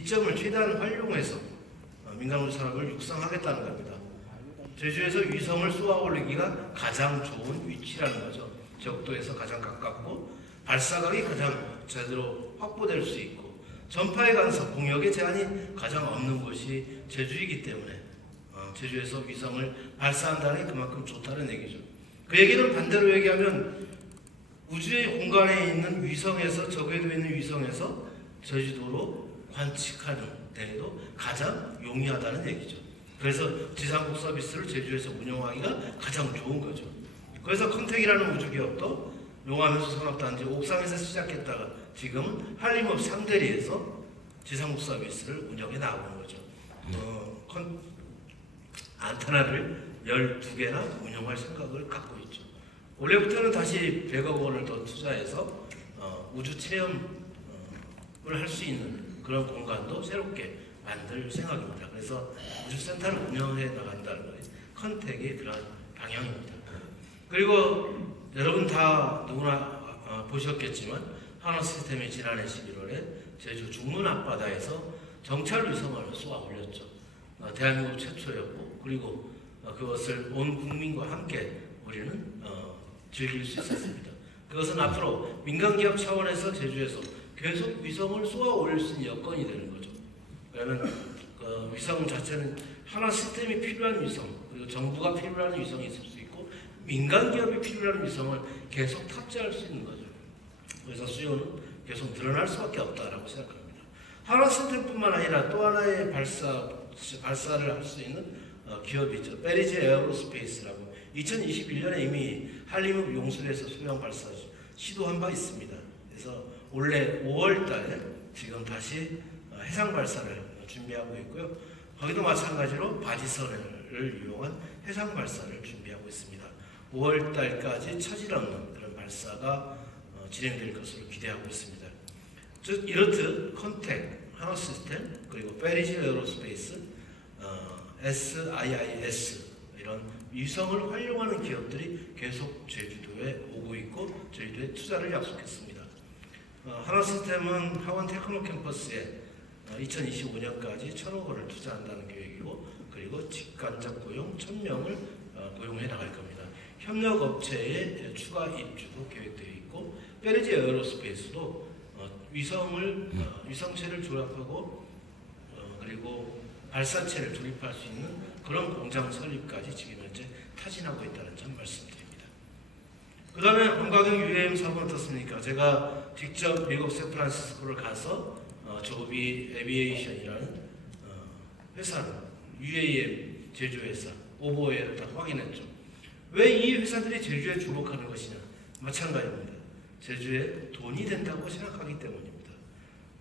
이점을 최대한 활용해서 민간 우주 산업을 육성하겠다는 겁니다. 제주에서 위성을 쏘아 올리기가 가장 좋은 위치라는 거죠. 적도에서 가장 가깝고 발사각이 가장 제대로 확보될 수 있고 전파의 간섭, 공역의 제한이 가장 없는 곳이 제주이기 때문에 제주에서 위성을 발사한다는 게 그만큼 좋다는 얘기죠. 그 얘기는 반대로 얘기하면 우주의 공간에 있는 위성에서, 저궤도에 있는 위성에서 제주도로 관측하는 데에도 가장 용이하다는 얘기죠. 그래서 지상국 서비스를 제주에서 운영하기가 가장 좋은 거죠. 그래서 컨택이라는 우주기업도 용암해수 산업단지 옥상에서 시작했다가 지금은 한림읍 상대리에서 지상국 서비스를 운영해 나가는 거죠. 안테나를 12개나 운영할 생각을 갖고 있죠. 올해부터는 다시 100억 원을 더 투자해서 우주 체험을 할 수 있는 그런 공간도 새롭게 만들 생각입니다. 그래서 우주센터를 운영해 나간다는 것이 컨택의 그런 방향입니다. 그리고 여러분 다 누구나 보셨겠지만 하나시스템이 지난해 11월에 제주 중문 앞바다에서 정찰 위성을 쏘아 올렸죠. 대한민국 최초였고 그리고 그것을 온 국민과 함께 우리는 즐길 수 있었습니다. 그것은 앞으로 민간기업 차원에서 제주에서 계속 위성을 쏘아 올릴 수 있는 여건이 되는 거죠. 그러면 위성 자체는 하나 시스템이 필요한 위성, 그리고 정부가 필요한 위성이 있을 수 있고 민간기업이 필요한 위성을 계속 탑재할 수 있는 거죠. 그래서 수요는 계속 늘어날 수밖에 없다라고 생각합니다. 하나 시스템뿐만 아니라 또 하나의 발사를 할 수 있는 기업이죠. 페리지 에어로스페이스라고 2021년에 이미 한림읍 용술에서 소형 발사 시도한 바 있습니다. 그래서 올해 5월 달에 지금 다시 해상 발사를 준비하고 있고요. 거기도 마찬가지로 바지선을 이용한 해상 발사를 준비하고 있습니다. 5월 달까지 차질 없는 그런 발사가 진행될 것으로 기대하고 있습니다. 즉 이렇듯 컨택, 하나시스템, 그리고 페리지 에어로스페이스, SIIS 이런 위성을 활용하는 기업들이 계속 제주도에 오고 있고 제주도에 투자를 약속했습니다. 하나시스템은 하원 테크노 캠퍼스에 2025년까지 1,000억 원을 투자한다는 계획이고 그리고 직간접 고용 1,000명을 고용해 나갈 겁니다. 협력업체의 추가 입주도 계획되어 있고 페리지 에어로스페이스도 위성체를 조립하고 그리고 발사체를 조립할 수 있는 그런 공장 설립까지 지금 현재 타진하고 있다는 점 말씀드립니다. 그 다음에 관광형 UAM 사업은 어떻습니까? 제가 직접 미국 샌프란시스코를 가서 조비 에비에이션이라는 회사를 UAM 제조회사 오보에를 다 확인했죠. 왜 이 회사들이 제주에 주목하는 것이냐? 마찬가지입니다. 제주에 돈이 된다고 생각하기 때문입니다.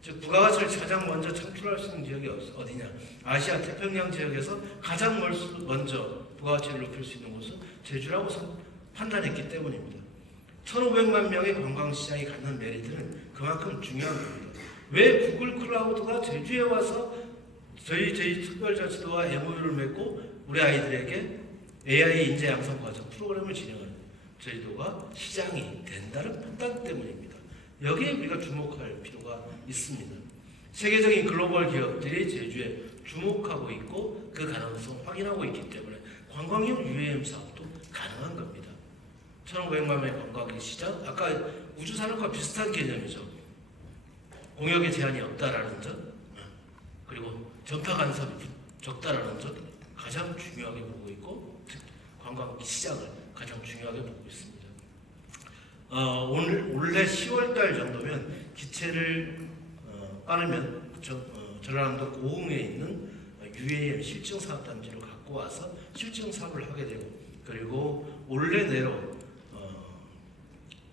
즉 부가가치를 가장 먼저 창출할 수 있는 지역이 어디냐? 아시아 태평양 지역에서 가장 먼저 부가가치를 높일 수 있는 곳은 제주라고 판단했기 때문입니다. 1,500만 명의 관광시장이 갖는 메리트는 그만큼 중요한 겁니다. 왜 구글 클라우드가 제주에 와서 저희 제주특별자치도와 MOU를 맺고 우리 아이들에게 AI 인재 양성 과정 프로그램을 진행하는 제주도가 시장이 된다는 판단 때문입니다. 여기에 우리가 주목할 필요가 있습니다. 세계적인 글로벌 기업들이 제주에 주목하고 있고 그 가능성 확인하고 있기 때문에 관광형 UAM 사업도 가능한 겁니다. 1,500만 명의 관광객 시장, 아까 우주산업과 비슷한 개념이죠. 공역의 제한이 없다라는 점, 그리고 전파 간섭이 적다라는 점 가장 중요하게 보고 있고 관광 시장을 가장 중요하게 보고 있습니다. 올해 10월달 정도면 기체를 빠르면 전라남도 고흥에 있는 UAM 실증 사업단지로 갖고 와서 실증 사업을 하게 되고 그리고 올해 내로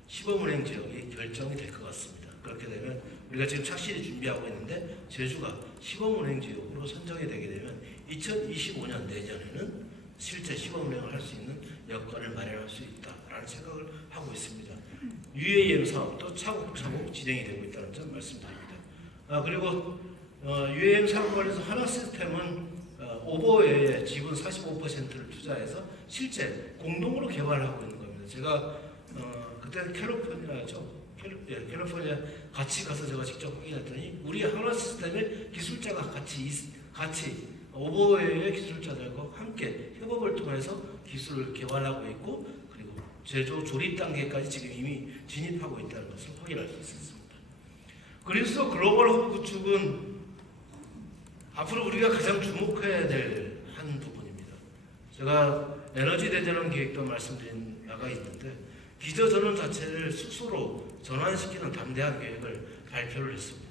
시범운행 지역이 결정이 될 것 같습니다. 그렇게 되면 우리가 지금 착실히 준비하고 있는데 제주가 시범운행 지역으로 선정이 되게 되면 2025년 내년에는 실제 시범운행을 할 수 있는 여건을 마련할 수 있다라는 생각을 하고 있습니다. UAM 사업도 차곡차곡 진행이 되고 있다는 점 말씀드립니다. 그리고 UAM 사업 관련해서 하나시스템은 오버웨어의 지분 45%를 투자해서 실제 공동으로 개발하고 있는 겁니다. 제가 그때는 캘리포니아죠. 캘리포니아 같이 가서 제가 직접 확인했더니 우리 한화 시스템의 기술자가 같이 오버웨이의 기술자들과 함께 협업을 통해서 기술을 개발하고 있고 그리고 제조 조립 단계까지 지금 이미 진입하고 있다는 것을 확인할 수 있었습니다. 그래서 글로벌 허브 구축은 앞으로 우리가 가장 주목해야 될 한 부분입니다. 제가 에너지 대전환 계획도 말씀드린 바가 있는데 기저전원 자체를 수소로 전환시키는 담대한 계획을 발표를 했습니다.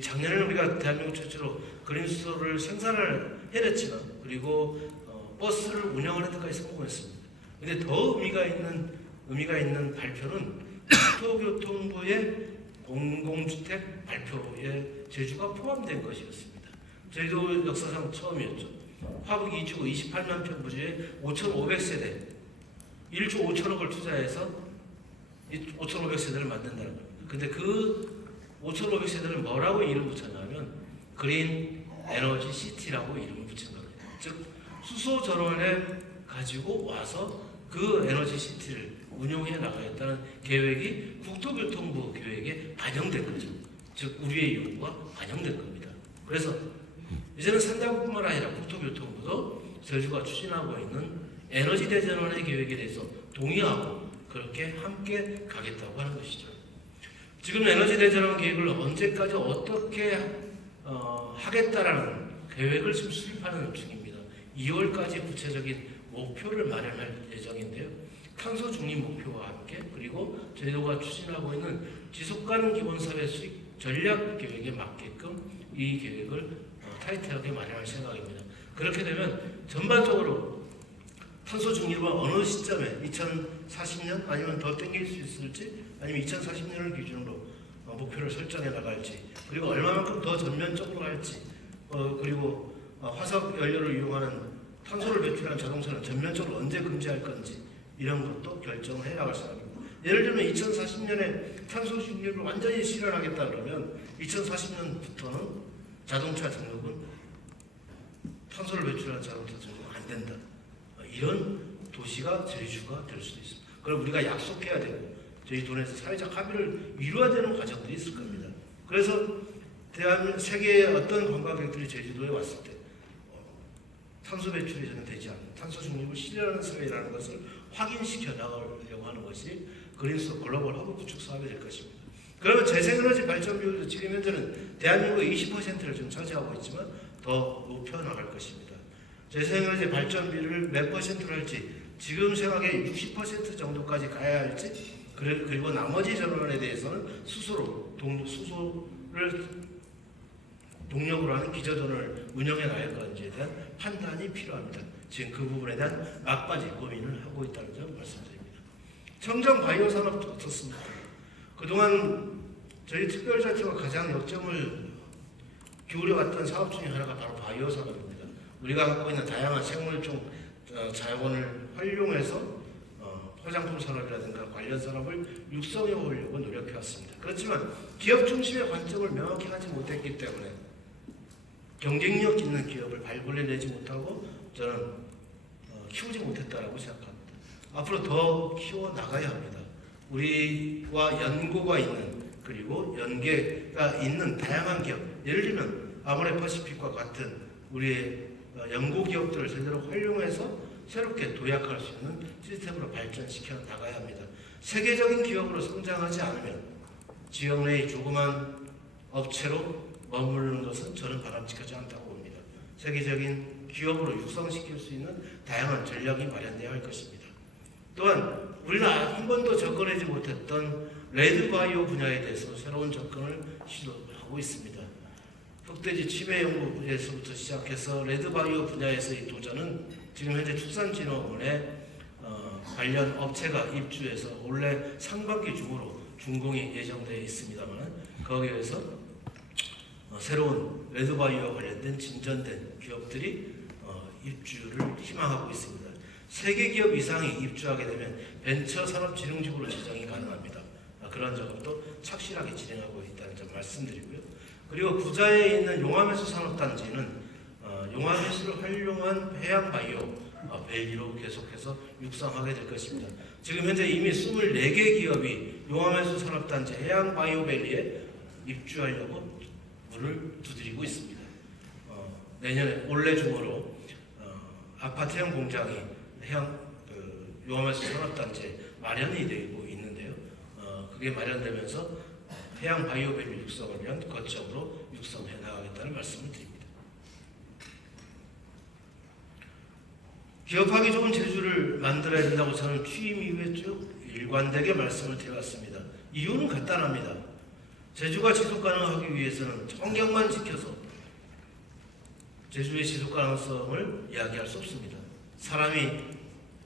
작년에는 우리가 대한민국 최초로 그린 수소를 생산을 해냈지만 그리고 버스를 운영하는 데까지 성공했습니다. 그런데 더 의미가 있는 발표는 국토교통부의 공공주택 발표에 제주가 포함된 것이었습니다. 저희도 역사상 처음이었죠. 화북 2주구 28만 평 부지에 5,500세대 1조 5천억을 투자해서 5,500세대를 만든다는 겁니다. 근데 그 5,500세대를 뭐라고 이름 붙였냐면 그린 에너지 시티라고 이름을 붙인 겁니다. 즉 수소 전원에 가지고 와서 그 에너지 시티를 운용해 나가겠다는 계획이 국토교통부 계획에 반영된 거죠. 즉 우리의 요구가 반영된 겁니다. 그래서 이제는 산자부뿐만 아니라 국토교통부도 제주가 추진하고 있는 에너지 대전환의 계획에 대해서 동의하고 그렇게 함께 가겠다고 하는 것이죠. 지금 에너지 대전환 계획을 언제까지 어떻게 하겠다라는 계획을 지금 수립하는 중입니다. 2월까지 구체적인 목표를 마련할 예정인데요. 탄소 중립 목표와 함께 그리고 제도가 추진하고 있는 지속가능 기본사회 수익 전략 계획에 맞게끔 이 계획을 타이트하게 마련할 생각입니다. 그렇게 되면 전반적으로 탄소 중립은 어느 시점에 2040년 아니면 더 땡길 수 있을지 아니면 2040년을 기준으로 목표를 설정해 나갈지 그리고 얼마만큼 더 전면적으로 할지 그리고 화석 연료를 이용하는 탄소를 배출하는 자동차는 전면적으로 언제 금지할 건지 이런 것도 결정을 해 나갈 생각입니다. 예를 들면 2040년에 탄소 중립을 완전히 실현하겠다 그러면 2040년부터는 자동차 등록은 탄소를 배출하는 자동차 등록은 안 된다. 이런 도시가 제주가 될 수도 있습니다. 그럼 우리가 약속해야 되고 저희 돈에서 사회적 합의를 이루어야 되는 과정들이 있을 겁니다. 그래서 세계의 어떤 관광객들이 제주도에 왔을 때 탄소 배출이 전혀 되지 않는 탄소 중립을 실현하는 사회라는 것을 확인시켜 나가려고 하는 것이 그린스 글로벌 허브 구축 사업이 될 것입니다. 그러면 재생에너지 발전 비율도 지금 현재는 대한민국의 20%를 좀 차지하고 있지만 더 높여 나갈 것입니다. 재생에너지 발전 비율을 몇 퍼센트로 할지 지금 생각에 60% 정도까지 가야 할지 그리고 나머지 전원에 대해서는 수소를 동력으로 하는 기저전원을 운영해 나갈 건지에 대한 판단이 필요합니다. 지금 그 부분에 대한 막바지 고민을 하고 있다는 점 말씀드립니다. 청정 바이오 산업도 어떻습니까? 그동안 저희 특별자치가 가장 역점을 기울여왔던 사업 중에 하나가 바로 바이오 산업입니다. 우리가 갖고 있는 다양한 생물종 자원을 활용해서 화장품 산업이라든가 관련 산업을 육성해 오려고 노력해왔습니다. 그렇지만 기업 중심의 관점을 명확히 하지 못했기 때문에 경쟁력 있는 기업을 발굴해내지 못하고 저는 키우지 못했다라고 생각합니다. 앞으로 더 키워나가야 합니다. 우리와 연고가 있는 그리고 연계가 있는 다양한 기업 예를 들면 아모레퍼시픽과 같은 우리의 연고 기업들을 제대로 활용해서 새롭게 도약할 수 있는 시스템으로 발전시켜 나가야 합니다. 세계적인 기업으로 성장하지 않으면 지역 내의 조그만 업체로 머무르는 것은 저는 바람직하지 않다고 봅니다. 세계적인 기업으로 육성시킬 수 있는 다양한 전략이 마련되어야 할 것입니다. 또한 우리는 한 번도 접근하지 못했던 레드바이오 분야에 대해서 새로운 접근을 시도하고 있습니다. 흑돼지 치매 연구에서부터 시작해서 레드바이오 분야에서의 도전은 지금 현재 축산진흥원에 관련 업체가 입주해서 올해 상반기 중으로 준공이 예정되어 있습니다만 거기에서 새로운 레드바이오와 관련된 진전된 기업들이 입주를 희망하고 있습니다. 3개 기업 이상이 입주하게 되면 벤처산업진흥지구로 지정이 가능합니다. 그런 작업도 착실하게 진행하고 있다는 점 말씀드리고요. 그리고 구자에 있는 용암해수 산업단지는 용암해수를 활용한 해양바이오 밸리로 계속해서 육성하게 될 것입니다. 지금 현재 이미 24개 기업이 용암해수 산업단지 해양바이오밸리에 입주하려고 문을 두드리고 있습니다. 내년에 올해 중으로 아파트형 공장이 용암해수 산업단지에 마련이 되고 있는데요. 그게 마련되면서 해양바이오밸리 육성을 위한 거점으로 육성해 나가겠다는 말씀을 드립니다. 기업하기 좋은 제주를 만들어야 된다고 저는 취임 이후에 쭉 일관되게 말씀을 드려왔습니다. 이유는 간단합니다. 제주가 지속 가능하기 위해서는 환경만 지켜서 제주의 지속 가능성을 이야기할 수 없습니다. 사람이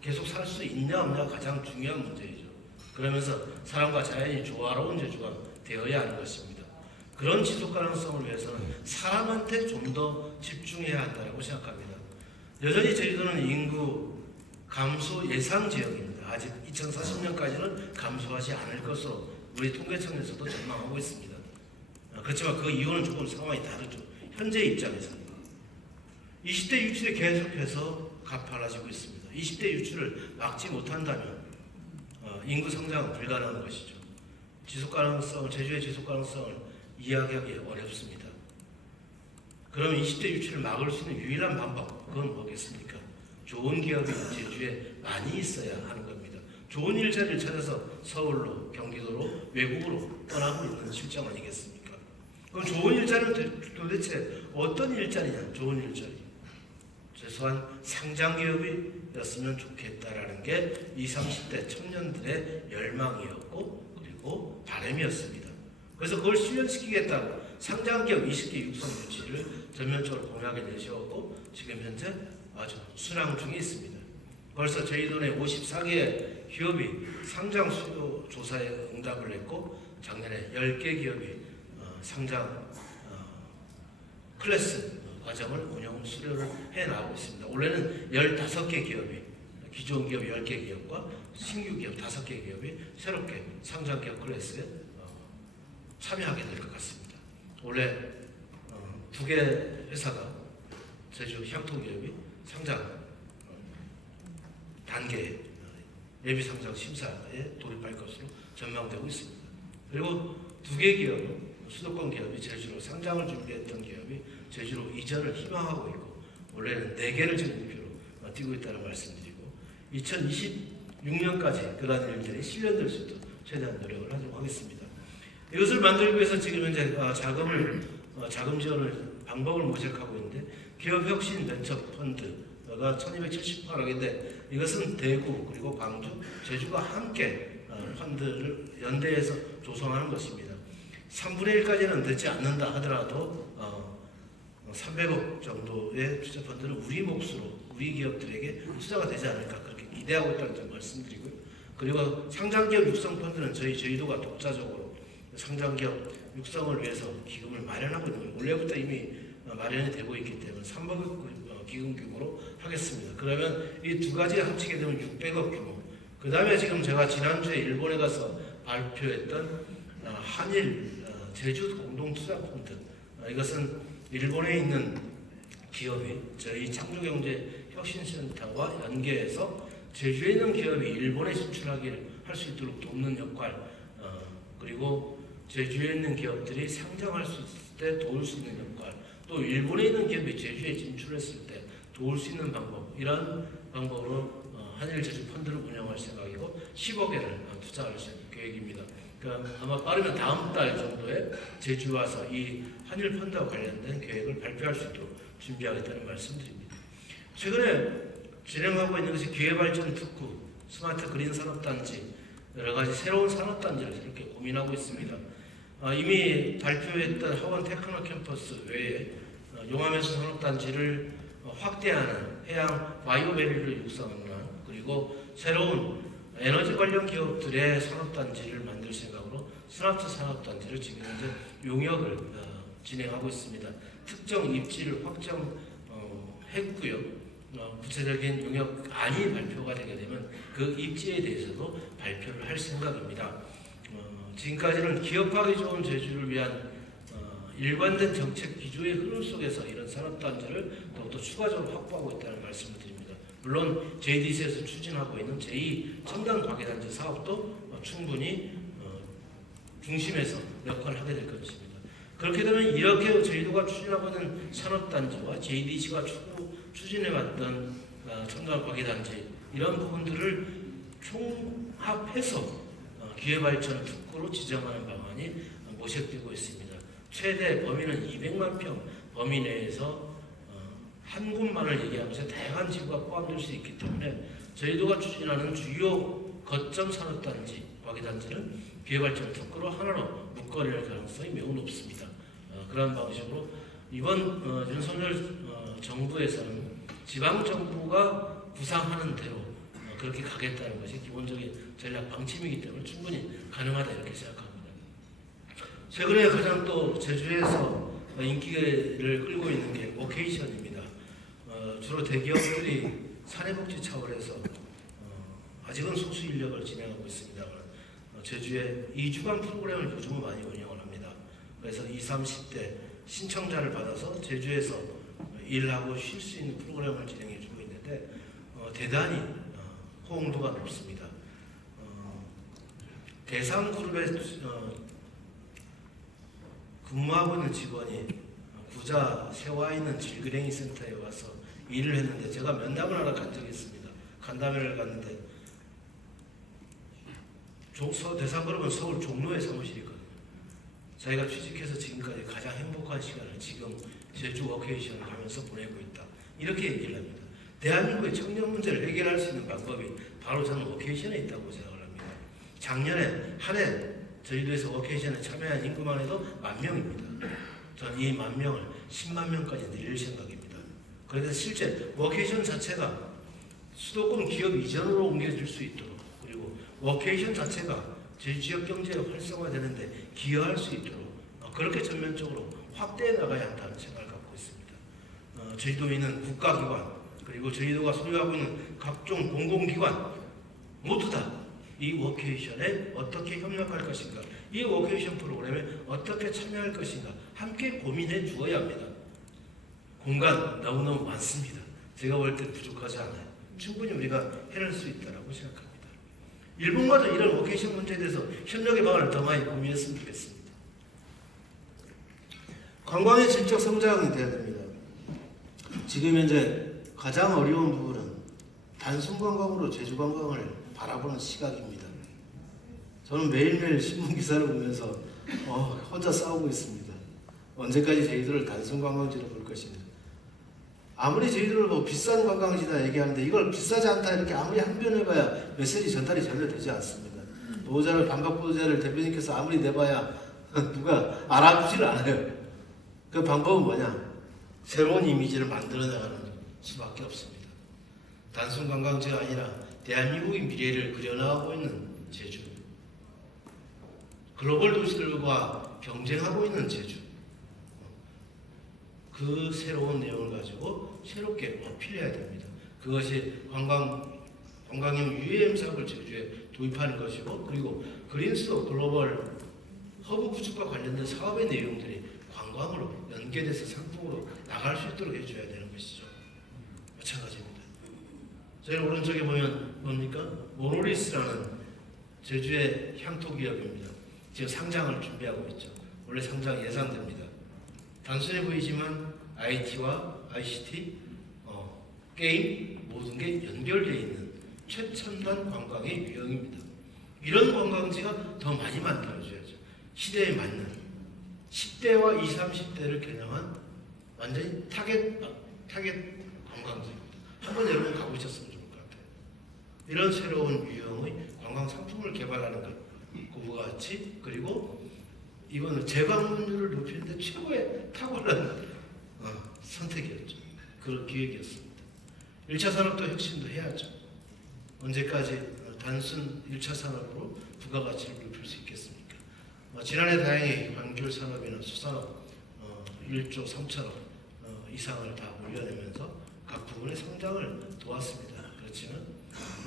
계속 살 수 있냐 없냐가 가장 중요한 문제이죠. 그러면서 사람과 자연이 조화로운 제주가 되어야 하는 것입니다. 그런 지속 가능성을 위해서는 사람한테 좀 더 집중해야 한다고 생각합니다. 여전히 제주도는 인구 감소 예상 지역입니다. 아직 2040년까지는 감소하지 않을 것으로 우리 통계청에서도 전망하고 있습니다. 그렇지만 그 이유는 조금 상황이 다르죠. 현재 입장에서는 20대 유출이 계속해서 가팔라지고 있습니다. 20대 유출을 막지 못한다면 인구 성장은 불가능한 것이죠. 제주의 지속 가능성을 이야기하기 어렵습니다. 그러면 20대 유출을 막을 수 있는 유일한 방법, 그건 뭐겠습니까? 좋은 기업이 제주에 많이 있어야 하는 겁니다. 좋은 일자리를 찾아서 서울로, 경기도로, 외국으로 떠나고 있는 실정 아니겠습니까? 그럼 좋은 일자리는 도대체 어떤 일자리냐? 좋은 일자리. 최소한 상장기업이었으면 좋겠다라는 게 20, 30대 청년들의 열망이었고 그리고 바람이었습니다. 그래서 그걸 실현시키겠다고 상장기업 20개 육성 유치를 전면적으로 공약에 내세웠고 지금 현재 아주 순항 중에 있습니다. 벌써 제주도 내 54개 기업이 상장 수요 조사에 응답을 했고 작년에 10개 기업이 상장 클래스 과정을 운영 수료를 해나가고 있습니다. 올해는 15개 기업이 기존 기업 10개 기업과 신규 기업 5개 기업이 새롭게 상장 기업 클래스에 참여하게 될 것 같습니다. 원래 2개 회사가 제주 향토기업이 상장 단계 예비 상장 심사에 돌입할 것으로 전망되고 있습니다. 그리고 2개 기업, 수도권 기업이 제주로 상장을 준비했던 기업이 제주로 이전을 희망하고 있고 원래는 4개를 지금 목표로 뛰고 있다는 말씀드리고 2026년까지 그러한 일들이 실현될 수 있도록 최대한 노력을 하도록 하겠습니다. 이것을 만들기 위해서 지금 현재 자금 지원을 방법을 모색하고 있는데 기업혁신 벤처펀드가 1278억인데 이것은 대구 그리고 광주, 제주가 함께 펀드를 연대해서 조성하는 것입니다. 3분의 1까지는 되지 않는다 하더라도 300억 정도의 투자 펀드는 우리 몫으로 우리 기업들에게 투자가 되지 않을까 그렇게 기대하고 있다는 점 말씀드리고요. 그리고 상장기업 육성 펀드는 저희도가 독자적으로 상장기업 육성을 위해서 기금을 마련하고 있는 거예요. 올해부터 이미 마련이 되고 있기 때문에 300억 기금 규모로 하겠습니다. 그러면 이 두 가지 합치게 되면 600억 규모. 그 다음에 지금 제가 지난주에 일본에 가서 발표했던 한일 제주 공동투자펀드 이것은 일본에 있는 기업이 저희 창조경제혁신센터와 연계해서 제주에 있는 기업이 일본에 진출하기를 할 수 있도록 돕는 역할 그리고 제주에 있는 기업들이 상장할 수 있을 때 도울 수 있는 역할 또 일본에 있는 기업이 제주에 진출했을 때 도울 수 있는 방법 이런 방법으로 한일 제주 펀드를 운영할 생각이고 10억 엔을 투자할 계획입니다. 그러니까 아마 빠르면 다음 달 정도에 제주 와서 이 한일 펀드와 관련된 계획을 발표할 수 있도록 준비하겠다는 말씀드립니다. 최근에 진행하고 있는 것이 기회발전 특구, 스마트 그린 산업단지 여러 가지 새로운 산업단지를 이렇게 고민하고 있습니다. 이미 발표했던 학원 테크노 캠퍼스 외에 용암해수 산업단지를 확대하는 해양 바이오밸리를 육성하는 그리고 새로운 에너지 관련 기업들의 산업단지를 만들 생각으로 스마트 산업단지를 지금 현재 용역을 진행하고 있습니다. 특정 입지를 확정했고요. 구체적인 용역안이 발표가 되게 되면 그 입지에 대해서도 발표를 할 생각입니다. 지금까지는 기업하기 좋은 제주를 위한 일관된 정책 기조의 흐름 속에서 이런 산업단지를 더욱더 추가적으로 확보하고 있다는 말씀을 드립니다. 물론 JDC에서 추진하고 있는 제2 첨단 과계단지 사업도 충분히 중심에서 역할을 하게 될 것입니다. 그렇게 되면 이렇게 저희도가 추진하고 있는 산업단지와 JDC가 추진해왔던 첨단과기단지 이런 부분들을 총합해서 기회발전 특구로 지정하는 방안이 모색되고 있습니다. 최대 범위는 200만 평 범위 내에서 한 곳만을 얘기하면서 다양한 지구가 포함될 수 있기 때문에 저희도가 추진하는 주요 거점 산업단지, 과기단지는 기회발전 특구로 하나로 묶어낼 가능성이 매우 높습니다. 그런 방식으로 이번 윤석열 정부에서는 지방정부가 구상하는 대로 그렇게 가겠다는 것이 기본적인 전략 방침이기 때문에 충분히 가능하다 이렇게 생각합니다. 최근에 가장 또 제주에서 인기를 끌고 있는 게 워케이션입니다. 주로 대기업들이 사내복지 차원에서 아직은 소수 인력을 진행하고 있습니다만 제주에 2주간 프로그램을 요즘은 많이 운영을 합니다. 그래서 20, 30대 신청자를 받아서 제주에서 일하고 쉴 수 있는 프로그램을 진행해주고 있는데 대단히 호응도가 높습니다. 대상그룹에 근무하고 있는 직원이 구자 세와 있는 질그랭이 센터에 와서 일을 했는데 제가 면담을 하러 간 적이 있습니다. 간담회를 갔는데 대상그룹은 서울 종로에 사무실이 있거든요. 자기가 취직해서 지금까지 가장 행복한 시간을 지금 제주 워케이션을 하면서 보내고 있다. 이렇게 얘기를 합니다. 대한민국의 청년 문제를 해결할 수 있는 방법이 바로 저는 워케이션에 있다고 생각을 합니다. 작년에 한 해 저희도에서 워케이션에 참여한 인구만 해도 10,000명입니다. 저는 이 10,000명을 10만 명까지 늘릴 생각입니다. 그래서 실제 워케이션 자체가 수도권 기업 이전으로 옮겨질 수 있도록 그리고 워케이션 자체가 제 지역 경제가 활성화되는데 기여할 수 있도록 그렇게 전면적으로 확대해 나가야 한다는 생각을 갖고 있습니다. 제주도에는 국가기관 그리고 저희도가 소유하고 있는 각종 공공기관 모두 다 이 워케이션에 어떻게 협력할 것인가 이 워케이션 프로그램에 어떻게 참여할 것인가 함께 고민해 주어야 합니다. 공간 너무너무 많습니다. 제가 볼 때 부족하지 않아요. 충분히 우리가 해낼 수 있다고 생각합니다. 일본과도 이런 워케이션 문제에 대해서 협력의 방안을 더 많이 고민했으면 좋겠습니다. 관광의 질적 성장이 돼야 됩니다. 지금 현재 가장 어려운 부분은 단순 관광으로 제주 관광을 바라보는 시각입니다. 저는 매일매일 신문 기사를 보면서 혼자 싸우고 있습니다. 언제까지 저희들을 단순 관광지로 볼 것인가. 아무리 저희들을 비싼 관광지다 얘기하는데 이걸 비싸지 않다 이렇게 아무리 항변해봐야 메시지 전달이 전혀 되지 않습니다. 반박보도자를 대표님께서 아무리 내봐야 누가 알아주지를 않아요. 그 방법은 뭐냐? 새로운 이미지를 만들어나가는 수밖에 없습니다. 단순 관광지가 아니라 대한민국의 미래를 그려나가고 있는 제주, 글로벌 도시들과 경쟁하고 있는 제주, 그 새로운 내용을 가지고 새롭게 어필해야 됩니다. 그것이 관광형 UAM 사업을 제주에 도입하는 것이고 그리고 그린스도 글로벌 허브 구축과 관련된 사업의 내용들이 관광으로 연계돼서 상품으로 나갈 수 있도록 해줘야 되는 것이죠. 마찬가지입니다. 저희 오른쪽에 보면 뭡니까? 모노리스라는 제주의 향토 기업입니다. 지금 상장을 준비하고 있죠. 원래 상장 예상됩니다. 단순해 보이지만 IT와 ICT, 게임 모든 게 연결되어 있는 최첨단 관광의 유형입니다. 이런 관광지가 더 많이 만들어져야죠. 시대에 맞는 10대와 20, 30대를 겨냥한 완전히 타겟 관광지입니다. 한번 여러분 가보셨으면 좋을 것 같아요. 이런 새로운 유형의 관광 상품을 개발하는 것, 그와 같이 그리고 이거는 재방문율을 높이는데 최고의 탁월한 선택이었죠. 그런 기획이었습니다. 1차 산업도 혁신도 해야죠. 언제까지 단순 1차 산업으로 부가가치를 높일 수 있겠습니까? 지난해 다행히 광귤 산업이나 수산업 1조 3천억 이상을 다 올려내면서 각 부분의 성장을 도왔습니다. 그렇지만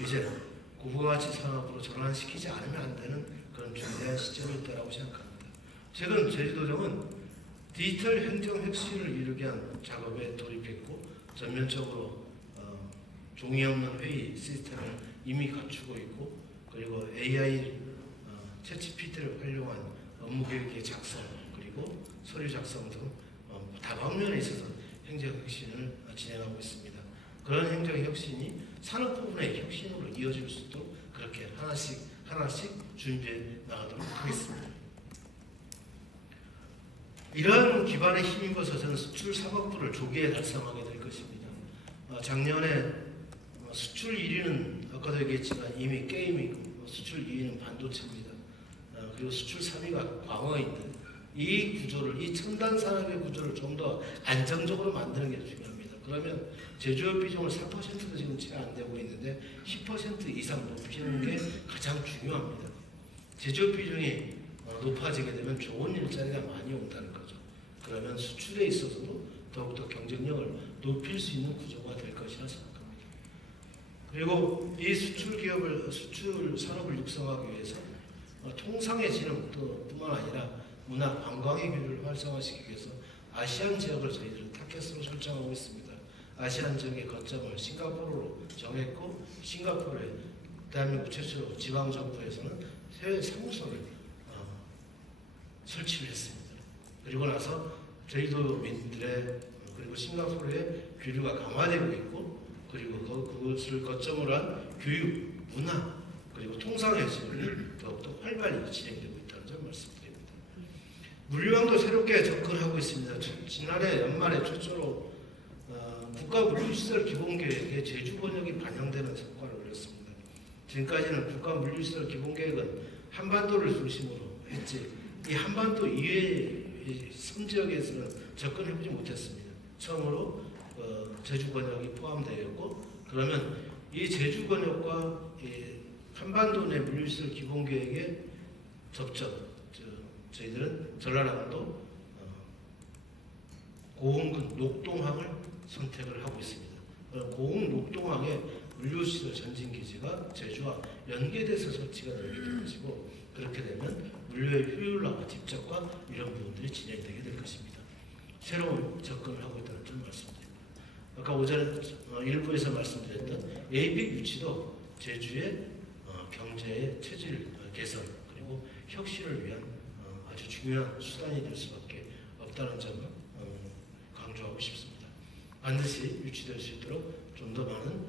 이제 고부가가치 산업으로 전환시키지 않으면 안 되는 그런 중대한 시점이 있다고 생각합니다. 최근 제주도정은 디지털 행정 혁신을 이루기 위한 작업에 돌입했고 전면적으로 종이 없는 회의 시스템을 이미 갖추고 있고 그리고 AI 챗GPT를 활용한 업무 계획의 작성 그리고 서류 작성 등 다방면에 있어서 행정 혁신을 진행하고 있습니다. 그런 행정 혁신이 산업 부분의 혁신으로 이어질 수 있도록 그렇게 하나씩 준비해 나가도록 하겠습니다. 이러한 기반에 힘입어서 저는 수출 3억부를 조기에 달성하게 될 것입니다. 작년에 수출 1위는 아까도 얘기했지만 이미 게임이고 수출 2위는 반도체입니다. 그리고 수출 3위가 광어인데 이 구조를, 이 첨단 산업의 구조를 좀 더 안정적으로 만드는 게 중요합니다. 그러면 제조업 비중을 4%도 지금 채 안 되고 있는데 10% 이상 높이는 게 가장 중요합니다. 제조업 비중이 높아지게 되면 좋은 일자리가 많이 온다는 거죠. 그러면 수출에 있어서도 더욱더 경쟁력을 높일 수 있는 구조가 될 것이라 생각합니다. 그리고 이 수출 기업을, 수출 산업을 육성하기 위해서 통상의 진흥뿐만 아니라 문화, 관광의 교류를 활성화시키기 위해서 아시안 지역을 저희들은 타겟으로 설정하고 있습니다. 아시안 지역의 거점을 싱가포르로 정했고 싱가포르에 대한민국 최초로 지방정부에서는 해외 사무소를 설치를 했습니다. 그리고 나서 저희도민들의 그리고 싱가포르의 교류가 강화되고 있고 그리고 그것을 거점으로 한 교육, 문화 그리고 통상의 지역이 더욱더 활발히 진행되고 있다는 점 말씀드립니다. 물류망도 새롭게 접근하고 있습니다. 지난해 연말에 최초로 국가물류시설 기본계획에 제주 번역이 반영되는 성과를 올렸습니다. 지금까지는 국가물류시설 기본계획은 한반도를 중심으로 했지 이 한반도 이외의 섬지역에서는 접근해보지 못했습니다. 처음으로 제주 번역이 포함되어 있고 그러면 이 제주 번역과 한반도 내 물류시설 기본계획의 접점 저희들은 전라남도 고흥군 녹동항을 선택을 하고 있습니다. 고흥 녹동항에 물류시설 전진기지가 제주와 연계돼서 설치가 되게 될 것이고 그렇게 되면 물류의 효율화와 집적과 이런 부분들이 진행되게 될 것입니다. 새로운 접근을 하고 있다는 점 말씀드립니다. 아까 오전 일부에서 말씀드렸던 에이펙 유치도 제주의 경제의 체질 개선 그리고 혁신을 위한 아주 중요한 수단이 될 수밖에 없다는 점을 강조하고 싶습니다. 반드시 유치될 수 있도록 좀 더 많은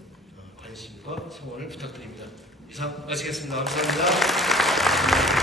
관심과 성원을 부탁드립니다. 이상 마치겠습니다. 감사합니다.